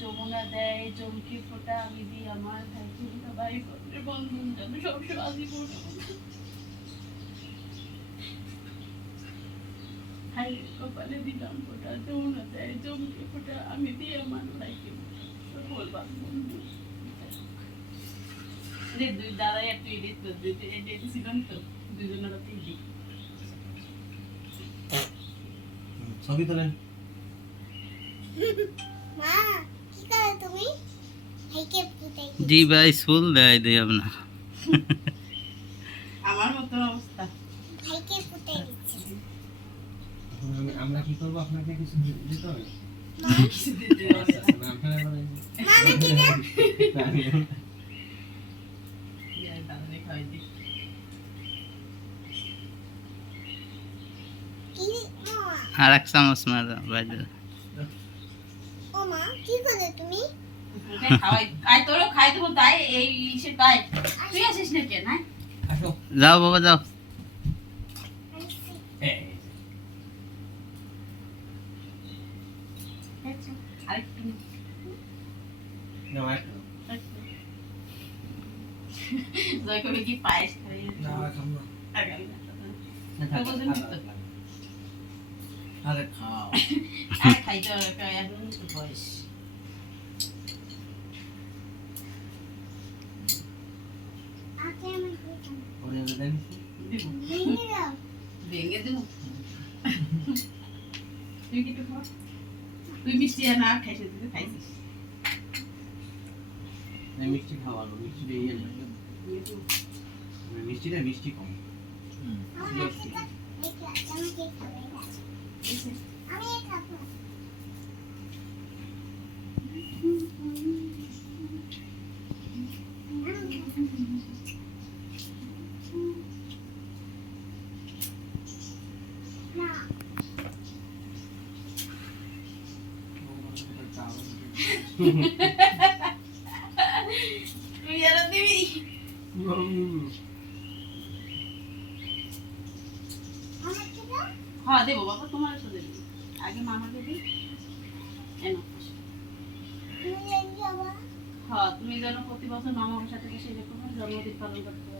যমুনা দেয়, চমকি ফোঁটা আমি দিই আমার ভাইকে ফোঁটা, ভাই বোনের বন্ধন যেন সবসময় আজীবন। ভাইয়ের কপালে দিলাম ফোঁটা, যমুনা দেয় চমকি ফোঁটা আমি দিই আমার ভাইকে ফোঁটা, বলবা বন্ধু। দুই দাদাই একটু এডিট তো ছিলাম তো দুজনের দিই ছবি তোলেন। মা কি করে তুমি ভাইকে ফুটাই জি ভাই ফুল দেয় দেই আপনার আমার মতো অবস্থা। ভাইকে ফুটাই দিচ্ছি আমরা কি করবো? আপনাকে কিছু দিতে হবে? কিছু দিতে হবে না। না, আপনারা বলেন। মা নাকি না ইয়া, দাদারে খাওয়াই দিই। কি মা আর এক চামচ মার ভাই ও মা কি করে তুমি ওকে খাওয়াই, আয় তোরও খাই দেবো তাই এই সে তাই তুই আসিস না কেন? হ্যাঁ আসো। যাও বাবা যাও এই, আরেকটু নাও, আরেকটা নাও। জয় করে কি পায়েস খাইয়ে না, আর খাবো না। আগামী না, থাক, কতদিন থাক, তো? থাক। আরে খাও। আর খাইতে হবে এখন তো বয়স। আগে আমি খেতাম ওরে ওরে দেন। দিব ভেঙে দাও ভেঙে দেবো। তুই কি একটু খাওয়া? তুই মিষ্টি আর না খাইছিস, তুই তো খাইছিস। না, মিষ্টি খাওয়ানো, মিষ্টি দিয়ে ইয়ে না। মিষ্টিটা মিষ্টি কম। আমার কাছে তো এই ক্লাস আমাকে খাবে আমি খাবো না তুই আর দিবি? আমাকে দাও হ্যাঁ দেবো বাবা, তোমার সাথে দেবো। আগে মামাকে দিই। এনো। তুমি লেগে যাবো হ্যাঁ তুমি যেন প্রতি বছর মামার সাথে বসে এরকম জন্মদিন পালন করতে